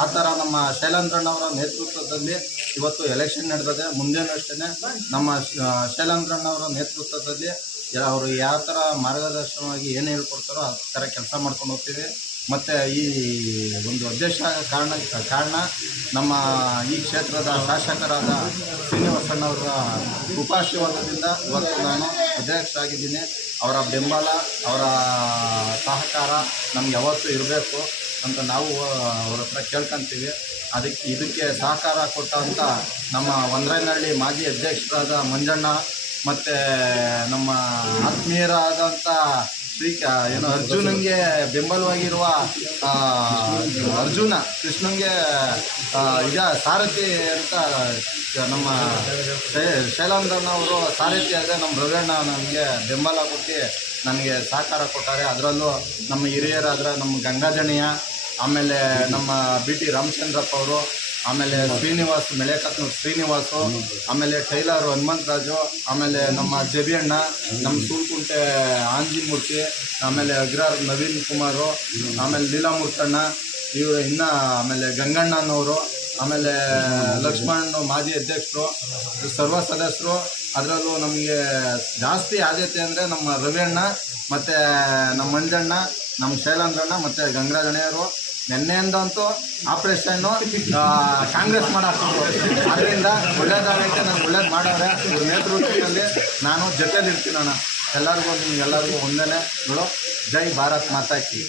ಆ ಥರ ನಮ್ಮ ಶೈಲೇಂದ್ರಣ್ಣವರ ನೇತೃತ್ವದಲ್ಲಿ ಇವತ್ತು ಎಲೆಕ್ಷನ್ ನಡೆದಿದೆ. ಮುಂದೇನೂ ಅಷ್ಟೇ ನಮ್ಮ ಶೈಲೇಂದ್ರಣ್ಣವರ ನೇತೃತ್ವದಲ್ಲಿ ಅವರು ಯಾವ ಥರ ಮಾರ್ಗದರ್ಶನವಾಗಿ ಏನು ಹೇಳ್ಕೊಡ್ತಾರೋ ಆ ಥರ ಕೆಲಸ ಮಾಡ್ಕೊಂಡು ಹೋಗ್ತೀವಿ. ಮತ್ತು ಈ ಒಂದು ಉದ್ದೇಶ ಕಾರಣ ಕಾರಣ ನಮ್ಮ ಈ ಕ್ಷೇತ್ರದ ಶಾಸಕರಾದ ಶ್ರೀನಿವಾಸಣ್ಣವರ ಕೃಪಾಶೀರ್ವಾದದಿಂದ ಇವತ್ತು ನಾನು ಅಧ್ಯಕ್ಷರಾಗಿದ್ದೀನಿ. ಅವರ ಬೆಂಬಲ, ಅವರ ಸಹಕಾರ ನಮ್ಗೆ ಯಾವತ್ತೂ ಇರಬೇಕು ಅಂತ ನಾವು ಅವ್ರ ಹತ್ರ ಕೇಳ್ಕೊಂತೀವಿ. ಅದಕ್ಕೆ ಇದಕ್ಕೆ ಸಹಕಾರ ಕೊಟ್ಟಂಥ ನಮ್ಮ ಒಂದ್ರೈನಹಳ್ಳಿ ಮಾಜಿ ಅಧ್ಯಕ್ಷರಾದ ಮಂಜಣ್ಣ ಮತ್ತು ನಮ್ಮ ಆತ್ಮೀಯರಾದಂಥ ಶ್ರೀ ಕ- ಏನು, ಅರ್ಜುನಂಗೆ ಬೆಂಬಲವಾಗಿರುವ ಅರ್ಜುನ, ಕೃಷ್ಣಂಗೆ ಈಗ ಸಾರಥಿ ಅಂತ, ನಮ್ಮ ಶೈ- ಶೈಲಾಂದ್ರನವರು ಸಾರಥಿ ಆದರೆ ನಮ್ಮ ರವಿಯಣ್ಣ ನಮಗೆ ಬೆಂಬಲ ಕೊಟ್ಟು ನನಗೆ ಸಹಕಾರ ಕೊಟ್ಟಾರೆ. ಅದರಲ್ಲೂ ನಮ್ಮ ಹಿರಿಯರಾದ್ರೆ ನಮ್ಮ ಗಂಗಾಧಣಿಯ ಆಮೇಲೆ ನಮ್ಮ ಬಿ ಟಿ ರಾಮಚಂದ್ರಪ್ಪ ಅವರು ಆಮೇಲೆ ಶ್ರೀನಿವಾಸ್ ಮೆಳೆಕತ್ನೂರು ಶ್ರೀನಿವಾಸು ಆಮೇಲೆ ಟೈಲರ್ ಹನುಮಂತರಾಜು ಆಮೇಲೆ ನಮ್ಮ ಜಬಿ ಅಣ್ಣ ನಮ್ಮ ಸೂಲ್ಕುಂಟೆ ಆಂಜಿಮೂರ್ತಿ ಆಮೇಲೆ ಅಗ್ರಾರ್ ನವೀನ್ ಕುಮಾರು ಆಮೇಲೆ ಲೀಲಾಮೂರ್ತಣ್ಣ ಇವರು ಇನ್ನ ಆಮೇಲೆ ಗಂಗಣ್ಣನವರು ಆಮೇಲೆ ಲಕ್ಷ್ಮಣ್ ಮಾಜಿ ಅಧ್ಯಕ್ಷರು ಸರ್ವ ಸದಸ್ಯರು. ಅದರಲ್ಲೂ ನಮಗೆ ಜಾಸ್ತಿ ಆದ್ಯತೆ ಅಂದರೆ ನಮ್ಮ ರವಿಯಣ್ಣ ಮತ್ತು ನಮ್ಮ ಮಂಜಣ್ಣ ನಮ್ಮ ಶೈಲಾಂದ್ರಣ್ಣ ಮತ್ತು ಗಂಗರಾಜಣ್ಣವರು ನಿನ್ನೆಯಿಂದಂತೂ ಆಪ್ರೇಷನ್ನು ಕಾಂಗ್ರೆಸ್ ಮಾಡಾಕ್ತಿದ್ರು. ಅದರಿಂದ ಒಳ್ಳೇದಾಗೈತೆ ನಾನು ಒಳ್ಳೇದು ಮಾಡವ್ರೆ ಇವ್ರ ನೇತೃತ್ವದಲ್ಲಿ ನಾನು ಇರ್ತೀನಣ್ಣ ಎಲ್ಲರಿಗೂ, ನಿಮ್ಗೆಲ್ಲರಿಗೂ ಒಂದೇ ಜೈ ಭಾರತ್ ಮಾತಾ ಕಿ.